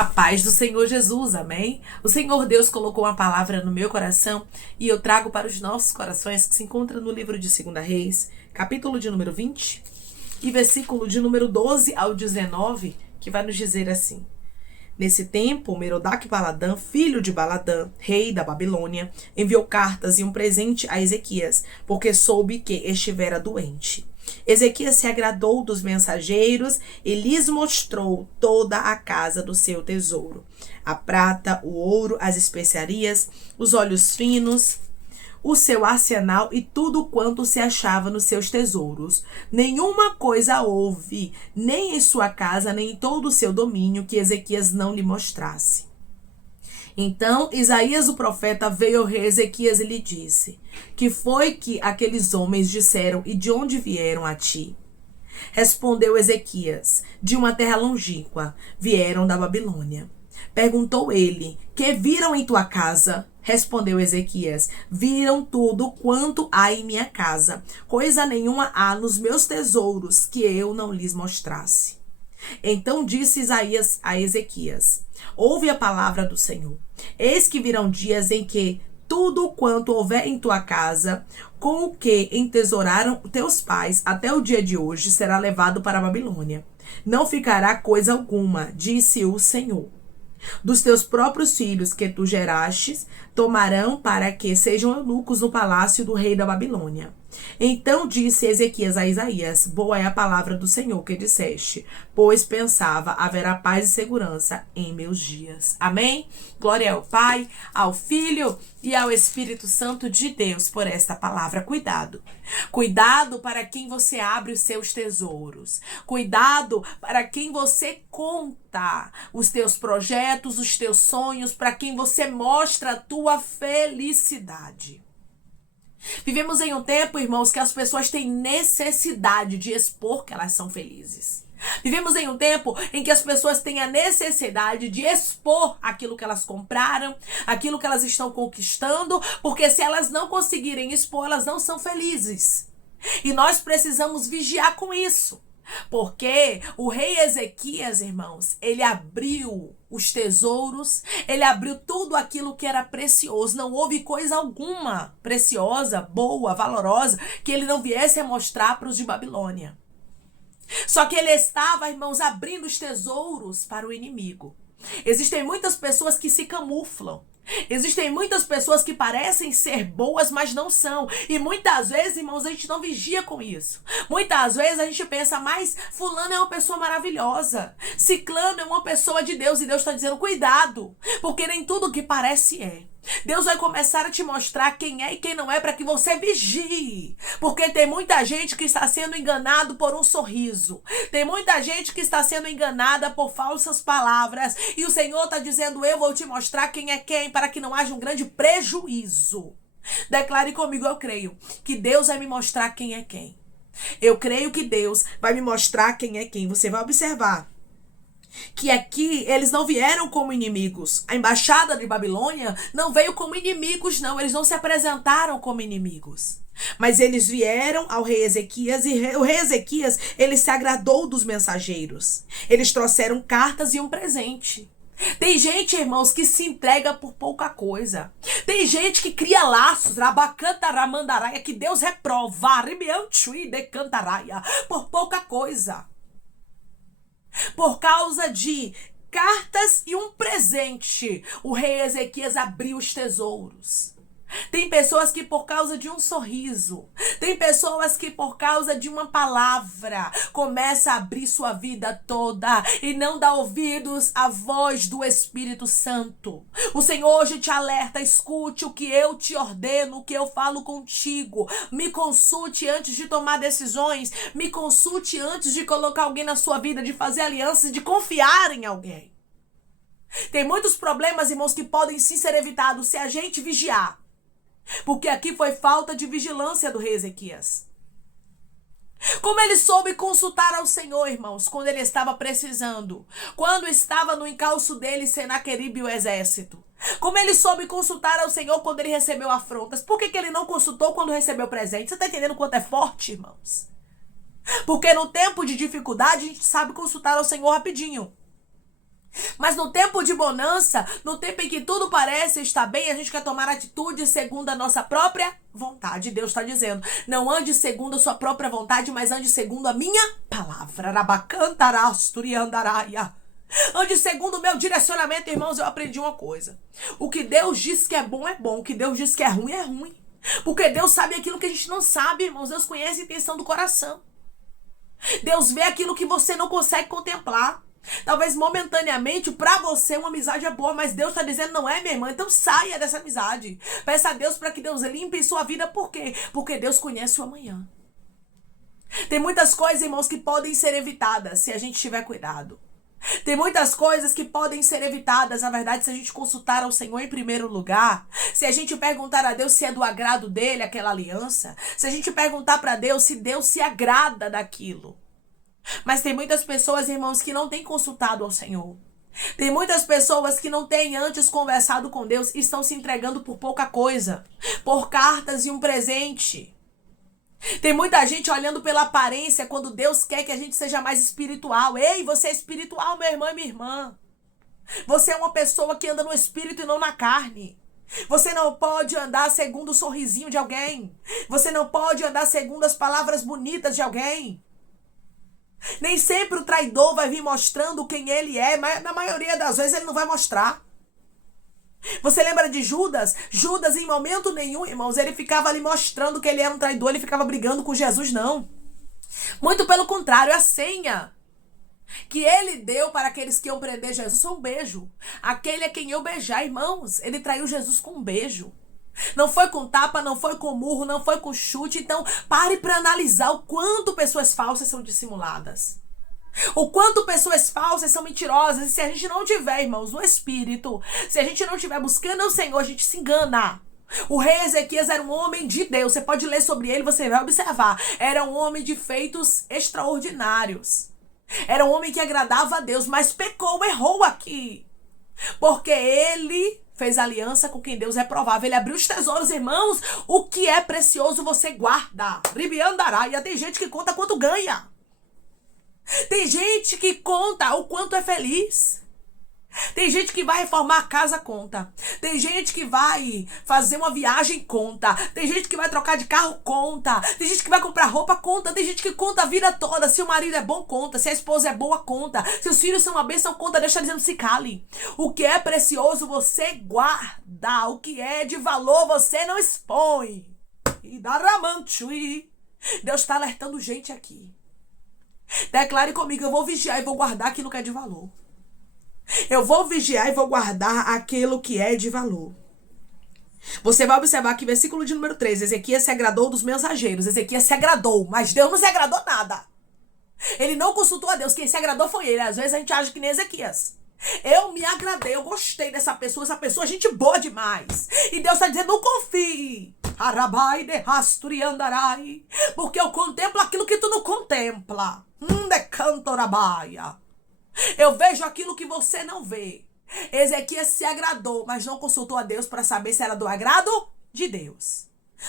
A paz do Senhor Jesus, amém? O Senhor Deus colocou uma palavra no meu coração e eu trago para os nossos corações, que se encontra no livro de 2 Reis, capítulo de número 20 e versículo de número 12 ao 19, que vai nos dizer assim: Nesse tempo, Merodach-Baladã, filho de Baladã, rei da Babilônia, enviou cartas e um presente a Ezequias, porque soube que estivera doente. Ezequias se agradou dos mensageiros e lhes mostrou toda a casa do seu tesouro: a prata, o ouro, as especiarias, os óleos finos, o seu arsenal e tudo quanto se achava nos seus tesouros. Nenhuma coisa houve, nem em sua casa, nem em todo o seu domínio, que Ezequias não lhe mostrasse. Então Isaías o profeta veio ao rei Ezequias e lhe disse: Que foi que aqueles homens disseram e de onde vieram a ti? Respondeu Ezequias: De uma terra longínqua, vieram da Babilônia. Perguntou ele: Que viram em tua casa? Respondeu Ezequias: Viram tudo quanto há em minha casa. Coisa nenhuma há nos meus tesouros que eu não lhes mostrasse. Então disse Isaías a Ezequias: Ouve a palavra do Senhor. Eis que virão dias em que tudo quanto houver em tua casa, com o que entesouraram teus pais até o dia de hoje, será levado para a Babilônia. Não ficará coisa alguma, disse o Senhor. Dos teus próprios filhos que tu gerastes, tomarão para que sejam eunucos no palácio do rei da Babilônia. Então disse Ezequias a Isaías: Boa é a palavra do Senhor que disseste, pois pensava, haverá paz e segurança em meus dias. Amém? Glória ao Pai, ao Filho e ao Espírito Santo de Deus por esta palavra. Cuidado. Cuidado para quem você abre os seus tesouros. Cuidado para quem você conta os teus projetos, os teus sonhos, para quem você mostra a tua felicidade. Vivemos em um tempo, irmãos, que as pessoas têm necessidade de expor que elas são felizes. Vivemos em um tempo em que as pessoas têm a necessidade de expor aquilo que elas compraram, aquilo que elas estão conquistando, porque se elas não conseguirem expor, elas não são felizes. E nós precisamos vigiar com isso. Porque o rei Ezequias, irmãos, ele abriu os tesouros, ele abriu tudo aquilo que era precioso. Não houve coisa alguma preciosa, boa, valorosa, que ele não viesse a mostrar para os de Babilônia. Só que ele estava, irmãos, abrindo os tesouros para o inimigo. Existem muitas pessoas que se camuflam. Existem muitas pessoas que parecem ser boas, mas não são. E muitas vezes, irmãos, a gente não vigia com isso. Muitas vezes a gente pensa, mas fulano é uma pessoa maravilhosa. Ciclano é uma pessoa de Deus. E Deus está dizendo, cuidado. Porque nem tudo que parece é. Deus vai começar a te mostrar quem é e quem não é para que você vigie. Porque tem muita gente que está sendo enganado por um sorriso. Tem muita gente que está sendo enganada por falsas palavras. E o Senhor está dizendo, eu vou te mostrar quem é quem para que não haja um grande prejuízo. Declare comigo, eu creio que Deus vai me mostrar quem é quem. Eu creio que Deus vai me mostrar quem é quem. Você vai observar que aqui eles não vieram como inimigos. A embaixada de Babilônia não veio como inimigos, não. Eles não se apresentaram como inimigos. Mas eles vieram ao rei Ezequias e o rei Ezequias, ele se agradou dos mensageiros. Eles trouxeram cartas e um presente. Tem gente, irmãos, que se entrega por pouca coisa. Tem gente que cria laços, rabacantaramandaраia, que Deus reprova, por pouca coisa. Por causa de cartas e um presente, o rei Ezequias abriu os tesouros. Tem pessoas que por causa de um sorriso, tem pessoas que por causa de uma palavra começa a abrir sua vida toda e não dá ouvidos à voz do Espírito Santo. O Senhor hoje te alerta, escute o que eu te ordeno, o que eu falo contigo. Me consulte antes de tomar decisões, me consulte antes de colocar alguém na sua vida, de fazer alianças, de confiar em alguém. Tem muitos problemas, irmãos, que podem sim ser evitados se a gente vigiar. Porque aqui foi falta de vigilância do rei Ezequias. Como ele soube consultar ao Senhor, irmãos, quando ele estava precisando. Quando estava no encalço dele, Senaqueribe e o exército. Como ele soube consultar ao Senhor quando ele recebeu afrontas. Por que ele não consultou quando recebeu presente? Você está entendendo quanto é forte, irmãos? Porque no tempo de dificuldade, a gente sabe consultar ao Senhor rapidinho. Mas no tempo de bonança, no tempo em que tudo parece estar bem, a gente quer tomar atitude segundo a nossa própria vontade. Deus está dizendo, não ande segundo a sua própria vontade, mas ande segundo a minha palavra. Rabacantarasturiandaraia. Ande segundo o meu direcionamento, irmãos. Eu aprendi uma coisa. O que Deus diz que é bom, é bom. O que Deus diz que é ruim, é ruim. Porque Deus sabe aquilo que a gente não sabe, irmãos. Deus conhece a intenção do coração. Deus vê aquilo que você não consegue contemplar. Talvez momentaneamente pra você uma amizade é boa, mas Deus está dizendo não é, minha irmã, então saia dessa amizade. Peça a Deus para que Deus limpe sua vida, por quê? Porque Deus conhece o amanhã. Tem muitas coisas, irmãos, que podem ser evitadas se a gente tiver cuidado. Tem muitas coisas que podem ser evitadas, na verdade, se a gente consultar ao Senhor em primeiro lugar, se a gente perguntar a Deus se é do agrado dele aquela aliança, se a gente perguntar para Deus se Deus se agrada daquilo. Mas tem muitas pessoas, irmãos, que não têm consultado ao Senhor. Tem muitas pessoas que não têm antes conversado com Deus e estão se entregando por pouca coisa, por cartas e um presente. Tem muita gente olhando pela aparência quando Deus quer que a gente seja mais espiritual. Ei, você é espiritual, meu irmão e minha irmã. Você é uma pessoa que anda no espírito e não na carne. Você não pode andar segundo o sorrisinho de alguém. Você não pode andar segundo as palavras bonitas de alguém. Nem sempre o traidor vai vir mostrando quem ele é, mas na maioria das vezes ele não vai mostrar. Você lembra de Judas? Judas, em momento nenhum, irmãos, ele ficava ali mostrando que ele era um traidor, ele ficava brigando com Jesus, não. Muito pelo contrário, a senha que ele deu para aqueles que iam prender Jesus foi um beijo. Aquele a quem eu beijar, irmãos, ele traiu Jesus com um beijo. Não foi com tapa, não foi com murro, não foi com chute. Então, pare para analisar o quanto pessoas falsas são dissimuladas. O quanto pessoas falsas são mentirosas. E se a gente não tiver, irmãos, no espírito, se a gente não estiver buscando o Senhor, a gente se engana. O rei Ezequias era um homem de Deus. Você pode ler sobre ele, você vai observar. Era um homem de feitos extraordinários. Era um homem que agradava a Deus, mas pecou, errou aqui. Porque ele fez aliança com quem Deus reprovava. Ele abriu os tesouros, irmãos. O que é precioso você guarda. Ribiandaraia. Tem gente que conta quanto ganha. Tem gente que conta o quanto é feliz. Tem gente que vai reformar a casa, conta. Tem gente que vai fazer uma viagem, conta. Tem gente que vai trocar de carro, conta. Tem gente que vai comprar roupa, conta. Tem gente que conta a vida toda. Se o marido é bom, conta. Se a esposa é boa, conta. Se os filhos são uma bênção, conta. Deixa dizendo, se cale. O que é precioso, você guarda. O que é de valor, você não expõe. E daramantui. Deus está alertando gente aqui. Declare comigo, eu vou vigiar e vou guardar aquilo que é de valor. Eu vou vigiar e vou guardar aquilo que é de valor. Você vai observar que versículo de número 3, Ezequias se agradou dos mensageiros. Ezequias se agradou, mas Deus não se agradou nada. Ele não consultou a Deus, quem se agradou foi ele. Às vezes a gente acha que nem Ezequias. Eu me agradei, eu gostei dessa pessoa, essa pessoa é gente boa demais. E Deus está dizendo, não confie. Arabai de rasturiandarai. Porque eu contemplo aquilo que tu não contempla. De cantorabaia. Eu vejo aquilo que você não vê. Ezequias se agradou, mas não consultou a Deus para saber se era do agrado de Deus.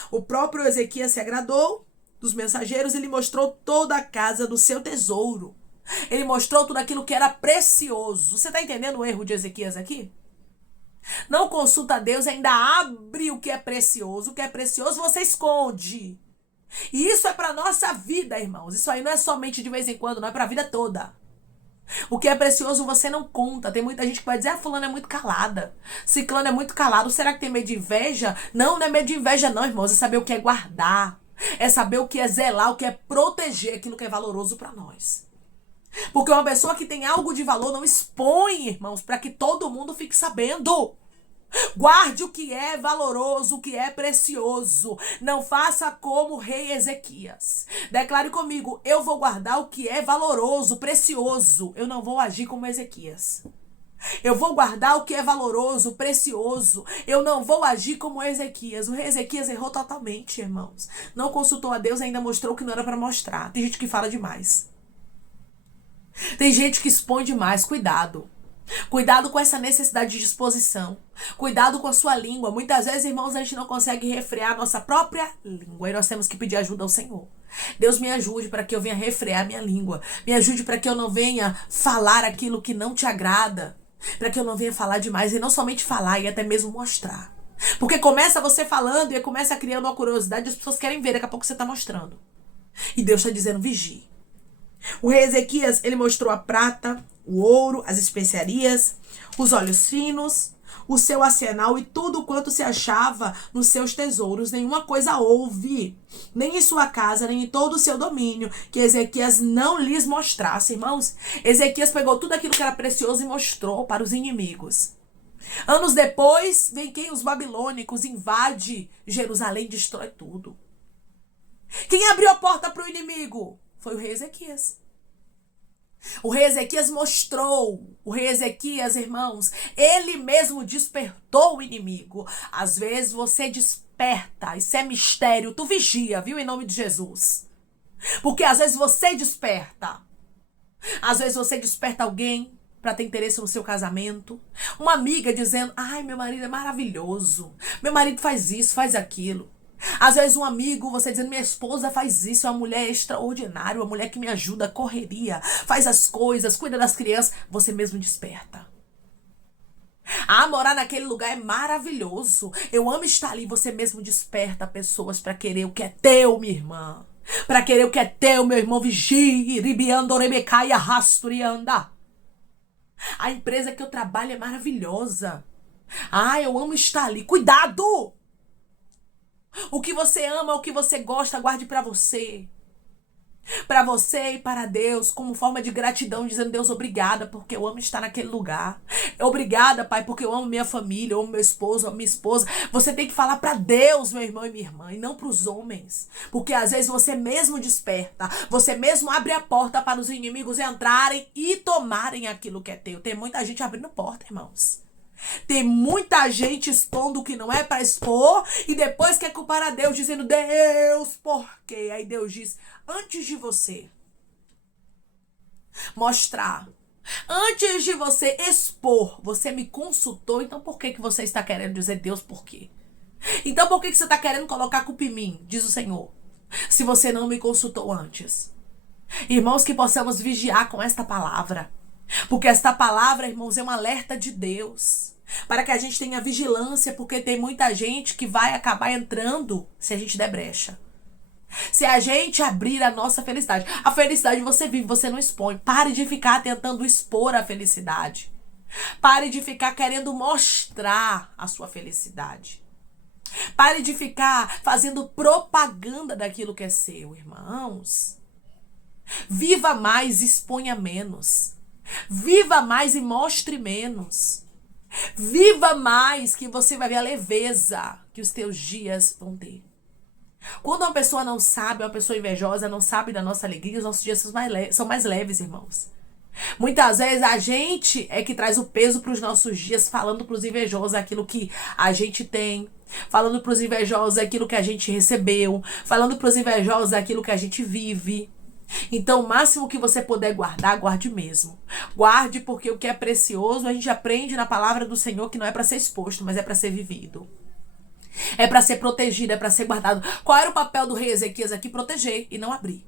O próprio Ezequias se agradou dos mensageiros e lhe mostrou toda a casa do seu tesouro. Ele mostrou tudo aquilo que era precioso. Você está entendendo o erro de Ezequias aqui? Não consulta a Deus, ainda abre o que é precioso. O que é precioso você esconde. E isso é para nossa vida, irmãos. Isso aí não é somente de vez em quando, não é para a vida toda. O que é precioso você não conta. Tem muita gente que vai dizer, fulano é muito calada. Ciclano é muito calado. Será que tem medo de inveja? Não, não é medo de inveja não, irmãos. É saber o que é guardar. É saber o que é zelar, o que é proteger aquilo que é valoroso para nós. Porque uma pessoa que tem algo de valor não expõe, irmãos, para que todo mundo fique sabendo. Guarde o que é valoroso, o que é precioso. Não faça como o rei Ezequias. Declare comigo, eu vou guardar o que é valoroso, precioso. Eu não vou agir como Ezequias. Eu vou guardar o que é valoroso, precioso. Eu não vou agir como Ezequias. O rei Ezequias errou totalmente, irmãos. Não consultou a Deus e ainda mostrou que não era para mostrar. Tem gente que fala demais. Tem gente que expõe demais. Cuidado. Cuidado com essa necessidade de exposição. Cuidado com a sua língua. Muitas vezes, irmãos, a gente não consegue refrear a nossa própria língua. E nós temos que pedir ajuda ao Senhor. Deus, me ajude para que eu venha refrear minha língua. Me ajude para que eu não venha falar aquilo que não te agrada. Para que eu não venha falar demais e não somente falar e até mesmo mostrar. Porque começa você falando e começa criando uma curiosidade, as pessoas querem ver, daqui a pouco você está mostrando. E Deus está dizendo, vigie. O rei Ezequias, ele mostrou a prata, o ouro, as especiarias, os olhos finos, o seu arsenal e tudo quanto se achava nos seus tesouros. Nenhuma coisa houve, nem em sua casa, nem em todo o seu domínio, que Ezequias não lhes mostrasse. Irmãos, Ezequias pegou tudo aquilo que era precioso e mostrou para os inimigos. Anos depois, vem quem? Os babilônicos, invade Jerusalém, destrói tudo. Quem abriu a porta para o inimigo? Foi o rei Ezequias. O rei Ezequias mostrou. O rei Ezequias, irmãos, ele mesmo despertou o inimigo. Às vezes você desperta, isso é mistério. Tu vigia, viu? Em nome de Jesus. Porque às vezes você desperta. Às vezes você desperta alguém para ter interesse no seu casamento. Uma amiga dizendo, ai, meu marido é maravilhoso. Meu marido faz isso, faz aquilo. Às vezes um amigo, você dizendo, minha esposa faz isso, é uma mulher extraordinária, uma mulher que me ajuda, correria, faz as coisas, cuida das crianças. Você mesmo desperta. Ah, morar naquele lugar é maravilhoso. Eu amo estar ali. Você mesmo desperta pessoas para querer o que é teu, minha irmã. Para querer o que é teu, meu irmão. Vigie, ribiando, rebecaia, rasturianda. A empresa que eu trabalho é maravilhosa. Ah, eu amo estar ali. Cuidado! O que você ama, o que você gosta, guarde para você. Para você e para Deus, como forma de gratidão, dizendo, Deus, obrigada, porque eu amo estar naquele lugar. Obrigada, Pai, porque eu amo minha família, eu amo meu esposo, eu amo minha esposa. Você tem que falar para Deus, meu irmão e minha irmã, e não para os homens. Porque às vezes você mesmo desperta, você mesmo abre a porta para os inimigos entrarem e tomarem aquilo que é teu. Tem muita gente abrindo porta, irmãos. Tem muita gente expondo o que não é para expor e depois quer culpar a Deus, dizendo, Deus, por quê? Aí Deus diz, antes de você mostrar, antes de você expor, você me consultou, então por que você está querendo dizer Deus por quê? Então por que você está querendo colocar a culpa em mim, diz o Senhor, se você não me consultou antes? Irmãos, que possamos vigiar com esta palavra, porque esta palavra, irmãos, é um alerta de Deus, para que a gente tenha vigilância, porque tem muita gente que vai acabar entrando se a gente der brecha. Se a gente abrir a nossa felicidade. A felicidade você vive, você não expõe. Pare de ficar tentando expor a felicidade. Pare de ficar querendo mostrar a sua felicidade. Pare de ficar fazendo propaganda daquilo que é seu, irmãos. Viva mais, exponha menos. Viva mais e mostre menos. Viva mais, que você vai ver a leveza que os teus dias vão ter. Quando uma pessoa não sabe, uma pessoa invejosa não sabe da nossa alegria, os nossos dias são mais leves, irmãos. Muitas vezes a gente é que traz o peso para os nossos dias, falando para os invejosos aquilo que a gente tem, falando para os invejosos aquilo que a gente recebeu, falando para os invejosos aquilo que a gente vive. Então, o máximo que você puder guardar, guarde mesmo. Guarde, porque o que é precioso, a gente aprende na palavra do Senhor que não é para ser exposto, mas é para ser vivido. É para ser protegido, é para ser guardado. Qual era o papel do rei Ezequias aqui? Proteger e não abrir.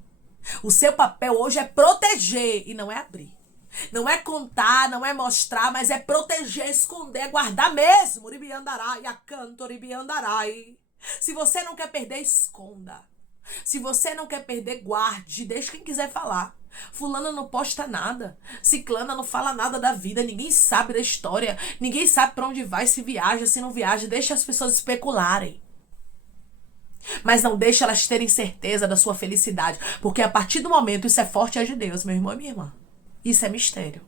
O seu papel hoje é proteger e não é abrir. Não é contar, não é mostrar, mas é proteger, esconder, guardar mesmo. Ribiandarai, acanto, ribiandarai. Se você não quer perder, esconda. Se você não quer perder, guarde, deixa quem quiser falar. Fulana não posta nada, ciclana não fala nada da vida, ninguém sabe da história, ninguém sabe para onde vai, se viaja, se não viaja, deixa as pessoas especularem. Mas não deixa elas terem certeza da sua felicidade, porque a partir do momento, isso é forte, é de Deus, meu irmão e minha irmã, isso é mistério.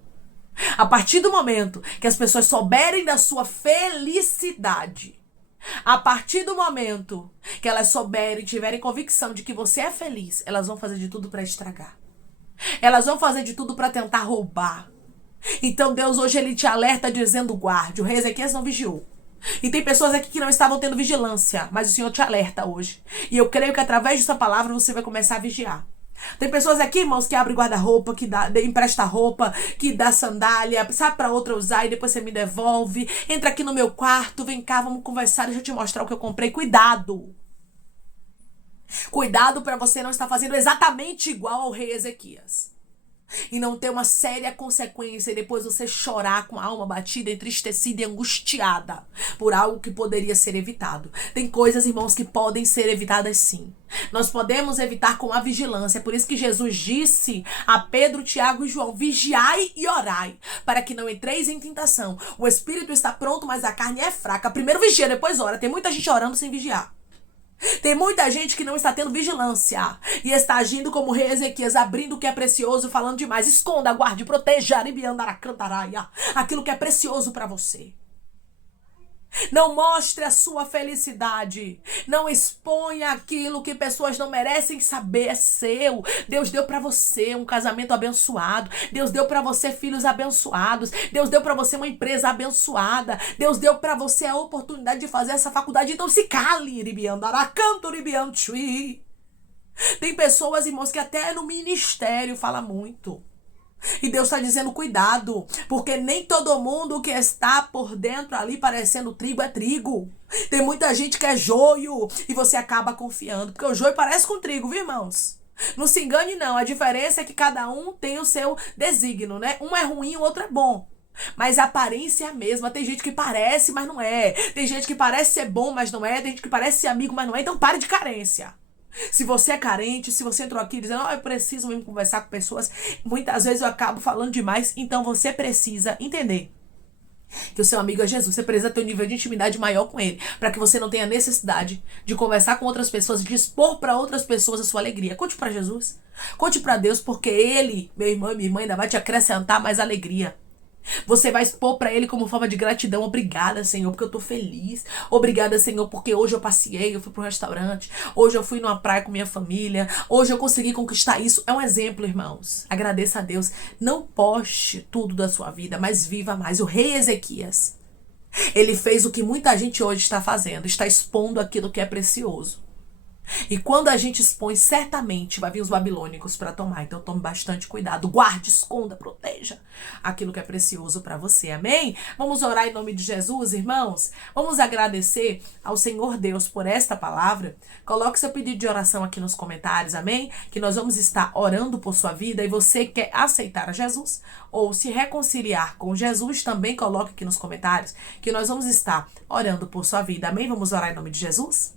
A partir do momento que as pessoas souberem da sua felicidade, a partir do momento que elas souberem, tiverem convicção de que você é feliz, elas vão fazer de tudo para estragar. Elas vão fazer de tudo para tentar roubar. Então Deus hoje ele te alerta dizendo guarde. O rei Ezequias não vigiou. E tem pessoas aqui que não estavam tendo vigilância, mas o Senhor te alerta hoje. E eu creio que através dessa palavra você vai começar a vigiar. Tem pessoas aqui, irmãos, que abrem guarda-roupa, que empresta roupa, que dá sandália, sabe, pra outra usar e depois você me devolve. Entra aqui no meu quarto, vem cá, vamos conversar, deixa eu te mostrar o que eu comprei. Cuidado! Cuidado para você não estar fazendo exatamente igual ao rei Ezequias. E não ter uma séria consequência e depois você chorar com a alma batida, entristecida e angustiada por algo que poderia ser evitado. Tem coisas, irmãos, que podem ser evitadas sim. Nós podemos evitar com a vigilância. Por isso que Jesus disse a Pedro, Tiago e João: vigiai e orai, para que não entreis em tentação. O espírito está pronto, mas a carne é fraca. Primeiro vigia, depois ora. Tem muita gente orando sem vigiar. Tem muita gente que não está tendo vigilância e está agindo como o rei Ezequias, abrindo o que é precioso, falando demais. Esconda, guarde, proteja, aquilo que é precioso para você. Não mostre a sua felicidade. Não exponha aquilo que pessoas não merecem saber. É seu. Deus deu para você um casamento abençoado. Deus deu para você filhos abençoados. Deus deu para você uma empresa abençoada. Deus deu para você a oportunidade de fazer essa faculdade. Então se cale. Tem pessoas, irmãos, que até no ministério fala muito. E Deus está dizendo: cuidado, porque nem todo mundo que está por dentro ali parecendo trigo é trigo. Tem muita gente que é joio e você acaba confiando, porque o joio parece com trigo, viu, irmãos? Não se engane não, a diferença é que cada um tem o seu desígnio, né? Um é ruim, o outro é bom. Mas a aparência é a mesma. Tem gente que parece, mas não é. Tem gente que parece ser bom, mas não é. Tem gente que parece ser amigo, mas não é. Então pare de carência. Se você é carente, se você entrou aqui dizendo: eu preciso mesmo conversar com pessoas, muitas vezes eu acabo falando demais. Então você precisa entender que o seu amigo é Jesus. Você precisa ter um nível de intimidade maior com ele, para que você não tenha necessidade de conversar com outras pessoas, de expor para outras pessoas a sua alegria. Conte para Jesus, conte para Deus, porque ele, meu irmão e minha irmã, ainda vai te acrescentar mais alegria. Você vai expor para ele como forma de gratidão: obrigada, Senhor, porque eu tô feliz. Obrigada, Senhor, porque hoje eu passeei, eu fui pro restaurante. Hoje eu fui numa praia com minha família. Hoje eu consegui conquistar isso. É um exemplo, irmãos. Agradeça a Deus. Não poste tudo da sua vida, mas viva mais. O rei Ezequias, ele fez o que muita gente hoje está fazendo. Está expondo aquilo que é precioso. E quando a gente expõe, certamente vai vir os babilônicos para tomar. Então tome bastante cuidado. Guarde, esconda, proteja aquilo que é precioso para você. Amém? Vamos orar em nome de Jesus, irmãos? Vamos agradecer ao Senhor Deus por esta palavra. Coloque seu pedido de oração aqui nos comentários, amém? Que nós vamos estar orando por sua vida. E você quer aceitar a Jesus ou se reconciliar com Jesus, também coloque aqui nos comentários que nós vamos estar orando por sua vida. Amém? Vamos orar em nome de Jesus?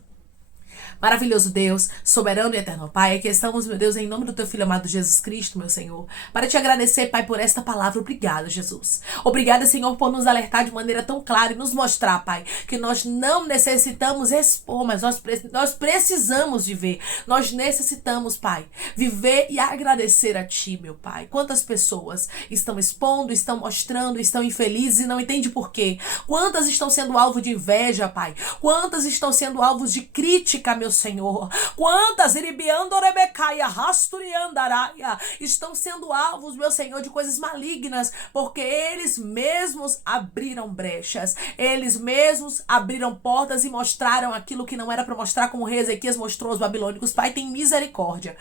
Maravilhoso Deus, soberano e eterno Pai, aqui estamos, meu Deus, em nome do teu Filho amado Jesus Cristo, meu Senhor, para te agradecer, Pai, por esta palavra. Obrigada, Jesus. Obrigada, Senhor, por nos alertar de maneira tão clara e nos mostrar, Pai, que nós não necessitamos expor, mas nós precisamos viver. Nós necessitamos, Pai, viver e agradecer a Ti, meu Pai. Quantas pessoas estão expondo, estão mostrando, estão infelizes e não entendem por quê? Quantas estão sendo alvo de inveja, Pai? Quantas estão sendo alvos de crítica, meu Senhor? Quantas estão sendo alvos, meu Senhor, de coisas malignas, porque eles mesmos abriram brechas, eles mesmos abriram portas e mostraram aquilo que não era para mostrar, como o rei Ezequias mostrou aos babilônicos. Pai, tem misericórdia,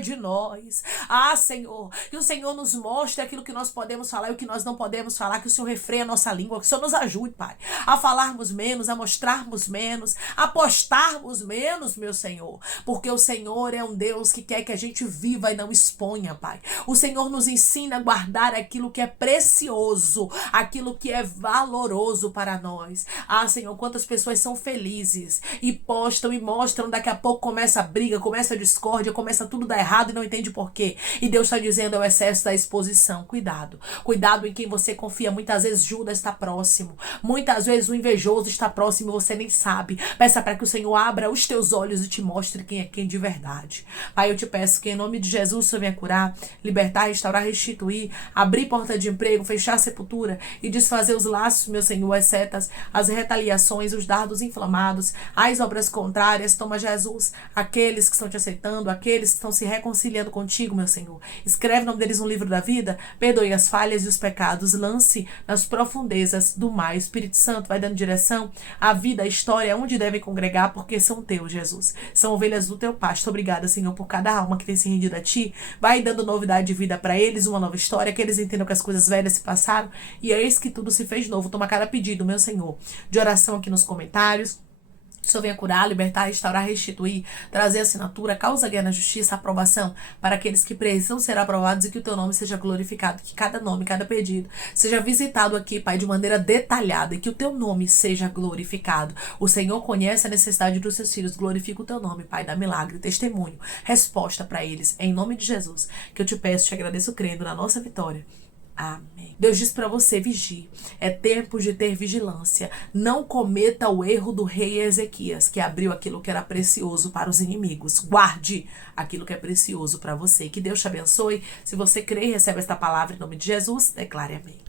de nós. Ah, Senhor, que o Senhor nos mostre aquilo que nós podemos falar e o que nós não podemos falar, que o Senhor refreia a nossa língua, que o Senhor nos ajude, Pai, a falarmos menos, a mostrarmos menos, a postarmos menos, meu Senhor, porque o Senhor é um Deus que quer que a gente viva e não exponha, Pai. O Senhor nos ensina a guardar aquilo que é precioso, aquilo que é valoroso para nós. Ah, Senhor, quantas pessoas são felizes e postam e mostram, daqui a pouco começa a briga, começa a discórdia, começa tudo a dar errado e não entende por quê. E Deus está dizendo: é o excesso da exposição. Cuidado, cuidado em quem você confia. Muitas vezes Judas está próximo, muitas vezes o invejoso está próximo e você nem sabe. Peça para que o Senhor abra os teus olhos e te mostre quem é quem de verdade. Pai, eu te peço que em nome de Jesus o Senhor venha curar, libertar, restaurar, restituir, abrir porta de emprego, fechar a sepultura e desfazer os laços, meu Senhor, as setas, as retaliações, os dardos inflamados, as obras contrárias. Toma, Jesus, aqueles que estão te aceitando, aqueles que estão se reconciliando contigo, meu Senhor. Escreve o nome deles no livro da vida, perdoe as falhas e os pecados, lance nas profundezas do mar. O Espírito Santo vai dando direção à vida, à história, onde devem congregar, porque são teus, Jesus. São ovelhas do teu pasto. Obrigada, Senhor, por cada alma que tem se rendido a ti. Vai dando novidade de vida para eles, uma nova história, que eles entendam que as coisas velhas se passaram e eis que tudo se fez novo. Toma cada pedido, meu Senhor, de oração aqui nos comentários. O Senhor venha curar, libertar, restaurar, restituir, trazer assinatura, causa guia na justiça, aprovação para aqueles que precisam ser aprovados e que o teu nome seja glorificado, que cada nome, cada pedido seja visitado aqui, Pai, de maneira detalhada e que o teu nome seja glorificado. O Senhor conhece a necessidade dos seus filhos, glorifica o teu nome, Pai, dá milagre, testemunho, resposta para eles, em nome de Jesus, que eu te peço, te agradeço crendo na nossa vitória. Amém. Deus diz para você, vigie. É tempo de ter vigilância. Não cometa o erro do rei Ezequias, que abriu aquilo que era precioso para os inimigos. Guarde aquilo que é precioso para você. Que Deus te abençoe. Se você crê e recebe esta palavra em nome de Jesus, declare amém.